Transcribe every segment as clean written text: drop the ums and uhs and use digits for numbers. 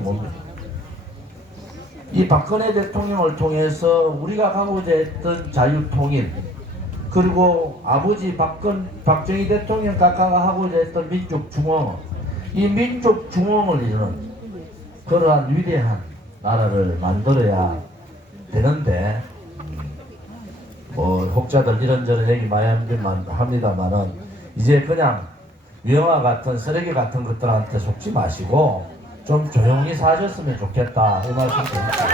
뭡니까? 이 박근혜 대통령을 통해서 우리가 가고자 했던 자유통일, 그리고 아버지 박정희 대통령 각하가 하고자 했던 민족중흥, 이 민족중흥을 이루는 그러한 위대한 나라를 만들어야 되는데, 혹자들 이런저런 얘기 많이 합니다만은 이제 그냥 영화 같은 쓰레기 같은 것들한테 속지 마시고 좀 조용히 사셨으면 좋겠다, 이 말씀 드립니다.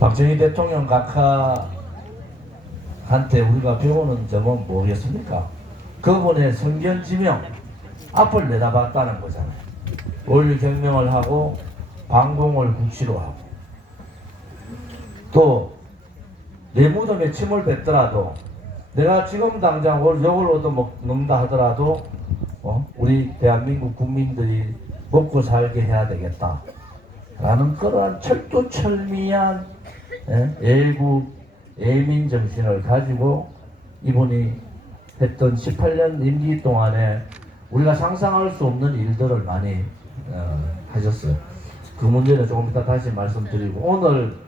박정희 대통령 각하한테 우리가 배우는 점은 뭐겠습니까? 그분의 성견지명 앞을 내다봤다는 거잖아요. 원류경명을 하고 방공을 국시로 하고, 또 내 무덤에 침을 뱉더라도, 내가 지금 당장 욕을 얻어먹는다 하더라도 우리 대한민국 국민들이 먹고 살게 해야 되겠다 라는 그러한 철두철미한 애국 애민 정신을 가지고 이분이 했던 18년 임기 동안에 우리가 상상할 수 없는 일들을 많이 하셨어요. 그 문제는 조금 이따 다시 말씀드리고, 오늘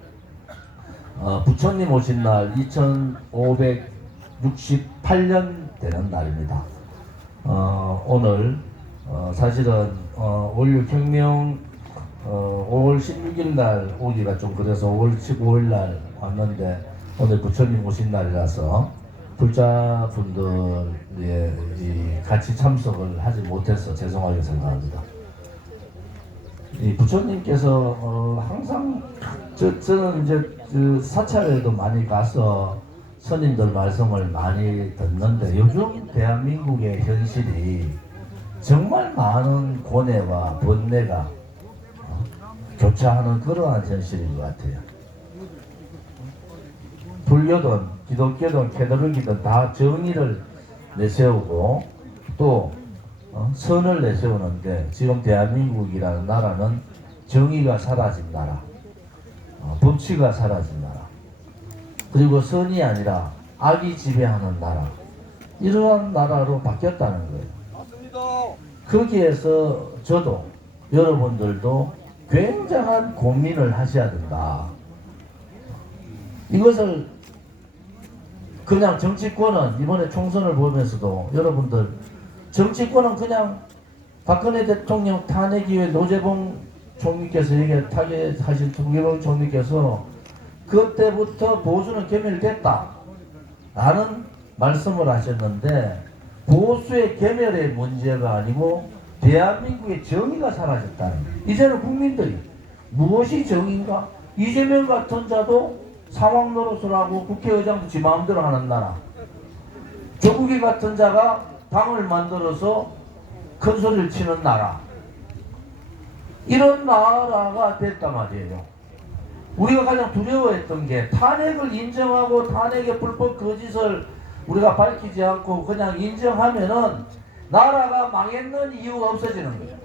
부처님 오신 날 2568년 되는 날입니다. 오늘 사실은 원류혁명 5월 16일 날 오기가 좀 그래서 5월 15일 날 왔는데, 오늘 부처님 오신 날이라서 불자분들이 같이 참석을 하지 못해서 죄송하게 생각합니다. 이 부처님께서 항상 저는 이제 사찰에도 많이 가서 스님들 말씀을 많이 듣는데, 요즘 대한민국의 현실이 정말 많은 고뇌와 번뇌가 교차하는 그러한 현실인 것 같아요. 불교든 기독교든 캐톨릭이든 다 정의를 내세우고 또 선을 내세우는데, 지금 대한민국이라는 나라는 정의가 사라진 나라, 법치가 사라진 나라, 그리고 선이 아니라 악이 지배하는 나라, 이러한 나라로 바뀌었다는 거예요. 맞습니다. 거기에서 저도 여러분들도 굉장한 고민을 하셔야 된다. 이것을 그냥 정치권은 이번에 총선을 보면서도 여러분들, 정치권은 그냥 박근혜 대통령 탄핵 이후에 노재봉 총리께서 타계하신 노재봉 총리께서 그때부터 보수는 괴멸됐다 라는 말씀을 하셨는데, 보수의 괴멸의 문제가 아니고 대한민국의 정의가 사라졌다는 거예요. 이제는 국민들이 무엇이 정의인가? 이재명 같은 자도 상황 노릇을 하고 국회의장도 지 마음대로 하는 나라, 조국이 같은 자가 당을 만들어서 큰 소리를 치는 나라, 이런 나라가 됐단 말이에요. 우리가 가장 두려워했던 게, 탄핵을 인정하고 탄핵의 불법 거짓을 우리가 밝히지 않고 그냥 인정하면은 나라가 망했는 이유가 없어지는 거예요.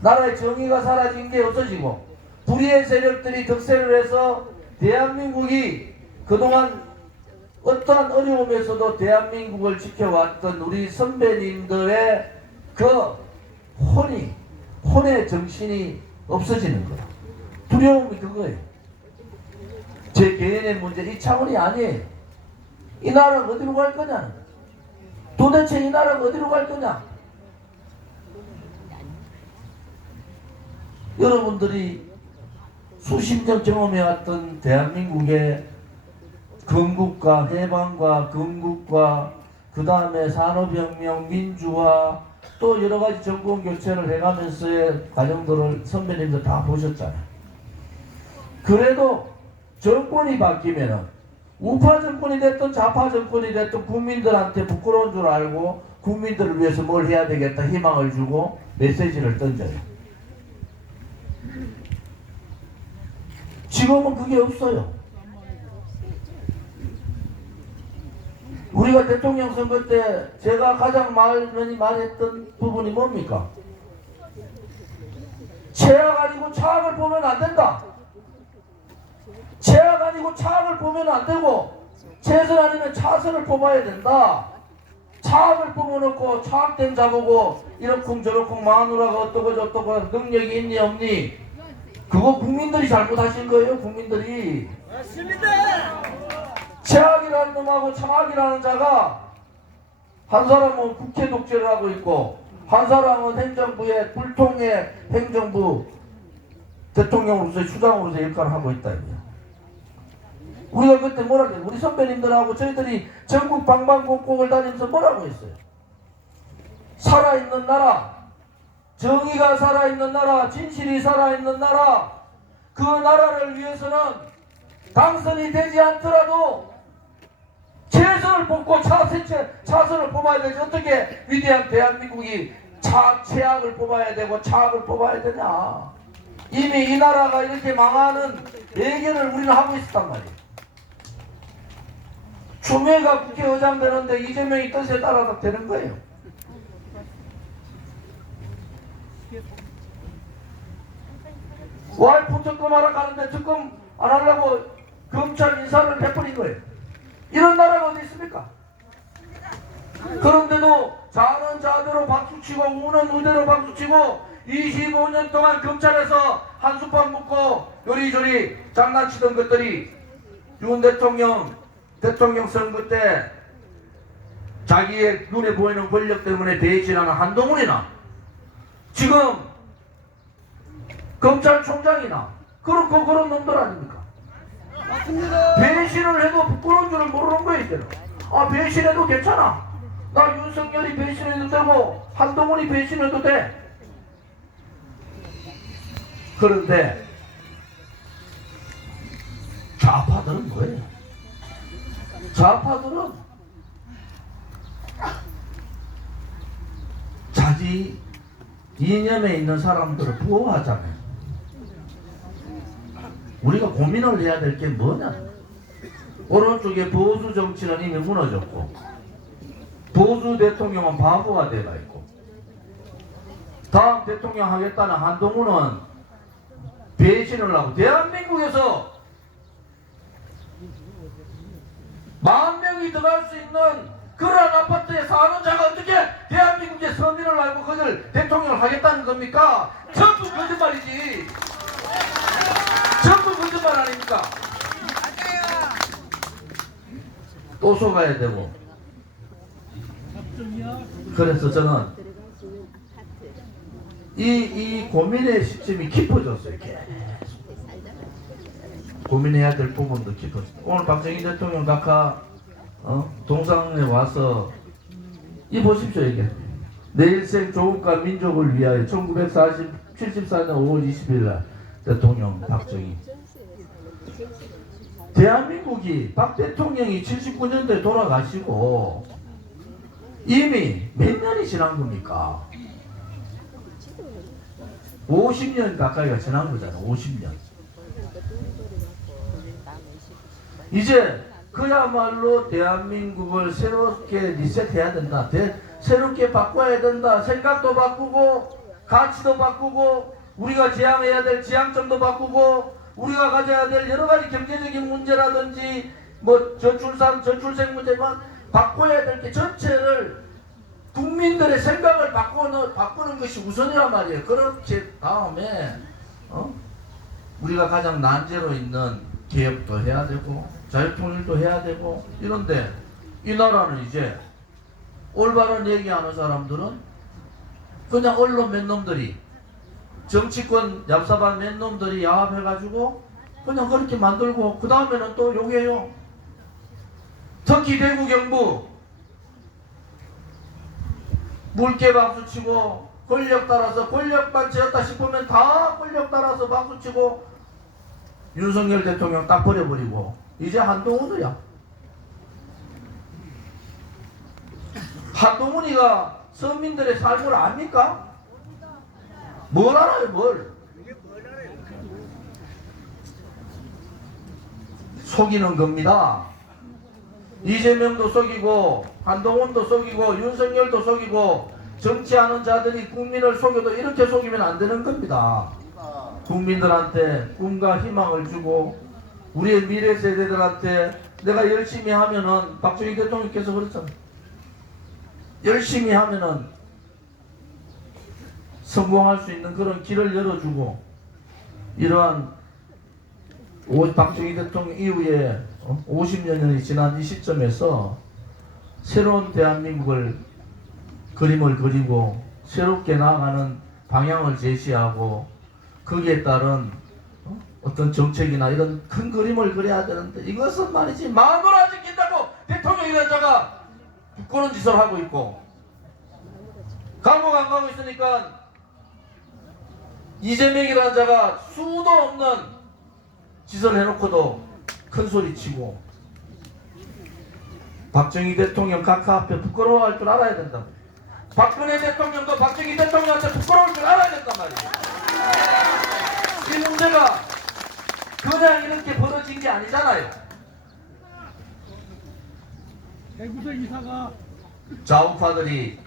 나라의 정의가 사라진 게 없어지고, 불의의 세력들이 득세를 해서 대한민국이 그동안 어떠한 어려움에서도 대한민국을 지켜왔던 우리 선배님들의 그 혼의 정신이 없어지는 거예요. 두려움이 그거예요. 제 개인의 문제, 이 차원이 아니에요. 이 나라가 어디로 갈 거냐? 도대체 이 나라가 어디로 갈 거냐? 여러분들이 수십 년 경험해왔던 대한민국의 건국과 해방과 건국과 그 다음에 산업혁명, 민주화, 또 여러가지 정권 교체를 해가면서의 과정들을 선배님들 다 보셨잖아요. 그래도 정권이 바뀌면은 우파 정권이 됐든 좌파 정권이 됐든 국민들한테 부끄러운 줄 알고 국민들을 위해서 뭘 해야 되겠다 희망을 주고 메시지를 던져요. 지금은 그게 없어요. 우리가 대통령 선거 때 제가 가장 많이 말했던 부분이 뭡니까? 최악 아니고 차악을 보면 안 된다. 최악 아니고 차악을 보면 안 되고, 최선 아니면 차선을 뽑아야 된다. 차악을 뽑아놓고 차악된 자보고 이렇쿵 저렇쿵 마누라가 어떠고 저떠고 능력이 있니 없니? 그거 국민들이 잘못하신 거예요. 국민들이. 맞습니다. 최악이라는 놈하고 차악이라는 자가 한 사람은 국회 독재를 하고 있고 한 사람은 행정부의 불통의 행정부 대통령으로서의 수장으로서 역할을 하고 있다. 우리가 그때 뭐라고 해요? 우리 선배님들하고 저희들이 전국 방방곡곡을 다니면서 뭐라고 했어요? 살아있는 나라, 정의가 살아있는 나라, 진실이 살아있는 나라, 그 나라를 위해서는 당선이 되지 않더라도 최선을 뽑고 차선을 뽑아야 되지. 어떻게 위대한 대한민국이 최악을 뽑아야 되고 차악을 뽑아야 되냐. 이미 이 나라가 이렇게 망하는 예견을 우리는 하고 있었단 말이에요. 추미애가 국회의장 되는데 이재명이 뜻에 따라서 되는 거예요. 와이프 특검하러 가는데 특검 안 하려고 검찰 인사를 해버린 거예요. 이런 나라가 어디 있습니까? 그런데도 자는 자대로 박수치고 우는 우대로 박수치고 25년 동안 검찰에서 한숨판 묻고 요리조리 장난치던 것들이 윤 대통령 선거 때 자기의 눈에 보이는 권력 때문에 배신하는 한동훈이나 지금 검찰총장이나 그렇고 그런 놈들 아닙니까? 맞습니다. 배신을 해도 부끄러운 줄을 모르는 거예요. 이제는. 아, 배신해도 괜찮아. 나 윤석열이 배신해도 되고 한동훈이 배신해도 돼. 그런데 좌파들은 뭐예요? 좌파들은 자기 이념에 있는 사람들을 보호하잖아요. 우리가 고민을 해야 될 게 뭐냐? 오른쪽에 보수 정치는 이미 무너졌고 보수 대통령은 바보가 돼가 있고 다음 대통령 하겠다는 한동훈은 배신을 하고 대한민국에서 10,000명이 들어갈 수 있는 그런 아파트에 사는 자가 어떻게 대한민국의 서민을 알고 그들 대통령을 하겠다는 겁니까? 전부 거짓말이지. 전부 거짓말 아닙니까? 또 속아야 되고. 그래서 저는 이 고민의 시점이 깊어졌어요. 계속 고민해야 될 부분도 깊어졌어요. 오늘 박정희 대통령 각하 동상에 와서 이 보십시오. 이게 내 일생 조국과 민족을 위하여 1974년 5월 20일 날 대통령 박정희. 대한민국이 박 대통령이 79년도에 돌아가시고 이미 몇 년이 지난 겁니까? 50년 가까이가 지난 거잖아. 50년. 이제 그야말로 대한민국을 새롭게 리셋해야 된다. 새롭게 바꿔야 된다. 생각도 바꾸고 가치도 바꾸고 우리가 지향해야 될 지향점도 바꾸고 우리가 가져야 될 여러 가지 경제적인 문제라든지 뭐 저출생 문제만 바꿔야 될 게 전체를 국민들의 생각을 바꾸는 것이 우선이란 말이에요. 그렇게 다음에 우리가 가장 난제로 있는 개혁도 해야 되고 자유통일도 해야 되고 이런데 이 나라는 이제 올바른 얘기하는 사람들은 그냥 언론 몇 놈들이 정치권 얍삽한 몇 놈들이 야합해가지고 그냥 그렇게 만들고 그 다음에는 또 욕해요. 특히 대구 경북 물개 박수치고 권력 따라서 권력만 지었다 싶으면 다 권력 따라서 박수치고 윤석열 대통령 딱 버려버리고 이제 한동훈이야. 한동훈이가 서민들의 삶을 압니까? 뭘 알아요, 뭘? 속이는 겁니다. 이재명도 속이고 한동훈도 속이고 윤석열도 속이고 정치하는 자들이 국민을 속여도 이렇게 속이면 안 되는 겁니다. 국민들한테 꿈과 희망을 주고 우리의 미래 세대들한테 내가 열심히 하면은 박정희 대통령께서 그랬잖아요. 열심히 하면은 성공할 수 있는 그런 길을 열어주고, 이러한 박정희 대통령 이후에 50여 년이 지난 이 시점에서 새로운 대한민국을 그림을 그리고 새롭게 나아가는 방향을 제시하고, 거기에 따른 어떤 정책이나 이런 큰 그림을 그려야 되는데, 이것은 말이지 마누라 지킨다고 대통령이라는 자가 부끄러운 짓을 하고 있고, 감옥 안 가고 있으니까 이재명이라는 자가 수도 없는 짓을 해놓고도 큰 소리 치고, 박정희 대통령 각하 앞에 부끄러워할 줄 알아야 된다. 박근혜 대통령도 박정희 대통령한테 부끄러울 줄 알아야 된단 말이에요. 이 문제가 그냥 이렇게 벌어진 게 아니잖아요. 대구서 이사가 좌우파들이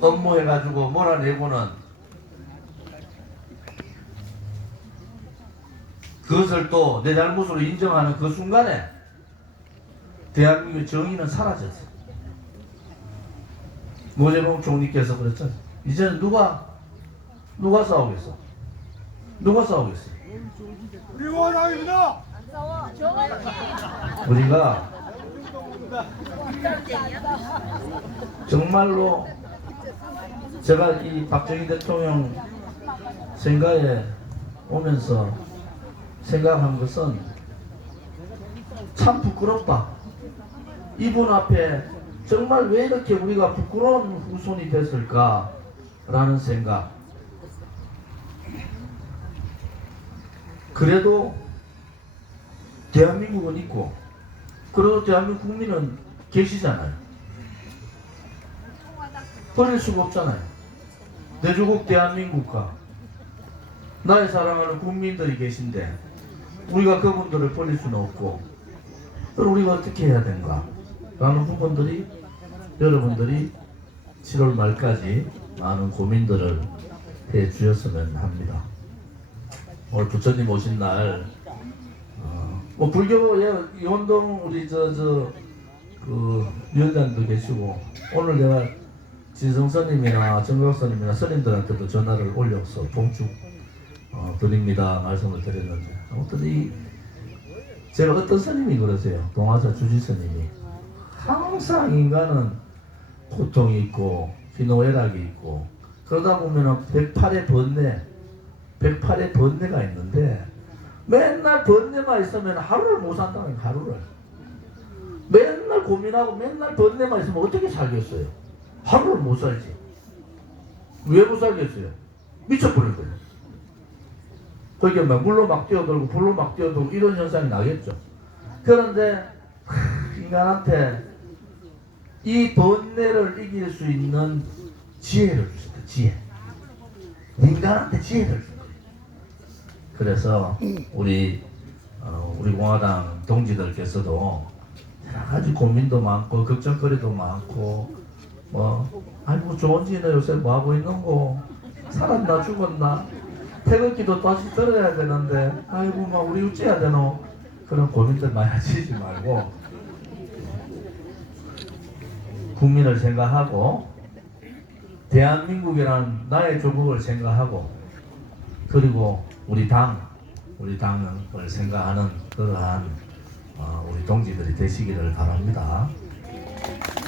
업무해가지고 몰아내고는 그것을 또 내 잘못으로 인정하는 그 순간에 대한민국의 정의는 사라졌어. 노재봉 총리께서 그랬잖아요. 이제는 누가 싸우겠어? 누가 싸우겠어? 우리 원하입니다. 우리가 정말로, 제가 이 박정희 대통령 생가에 오면서 생각한 것은 참 부끄럽다. 이분 앞에 정말 왜 이렇게 우리가 부끄러운 후손이 됐을까 라는 생각. 그래도 대한민국은 있고, 그래도 대한민국 국민은 계시잖아요. 버릴 수가 없잖아요. 내 조국 대한민국과 나의 사랑하는 국민들이 계신데 우리가 그분들을 버릴 수는 없고, 그럼 우리가 어떻게 해야 되는가 라는 부분들이 여러분들이 7월 말까지 많은 고민들을 해 주셨으면 합니다. 오늘 부처님 오신 날, 뭐 불교 연동 우리 그 위원장도 계시고, 오늘 내가 진성 스님이나 정각 스님이나 스님들한테도 전화를 올려서 봉축 드립니다 말씀을 드렸는데, 아무튼 제가 어떤 스님이 그러세요. 동화사 주지 스님이 항상 인간은 고통이 있고 희노애락이 있고, 그러다 보면은 108의 번뇌가 있는데, 맨날 번뇌만 있으면 하루를 못 산다는 거예요. 하루를 맨날 고민하고 맨날 번뇌만 있으면 어떻게 살겠어요? 하루를 못 살지. 왜 못 살겠어요? 미쳐버릴 거예요. 그러니까 막 물로 막 뛰어들고 불로 막 뛰어들고 이런 현상이 나겠죠. 그런데 인간한테 이 번뇌를 이길 수 있는 지혜를 주셨다. 지혜. 인간한테 지혜를 준 거예요. 그래서 우리 공화당 동지들께서도 여러 가지 고민도 많고 걱정거리도 많고, 아이고 좋은 지는 요새 뭐 하고 있는 거, 살았나 죽었나, 태극기도 다시 들어야 되는데 아이고 막 우리 어찌해야 되노, 그런 고민들 많이 하시지 말고 국민을 생각하고 대한민국이란 나의 조국을 생각하고, 그리고 우리 당을 생각하는 그러한 우리 동지들이 되시기를 바랍니다.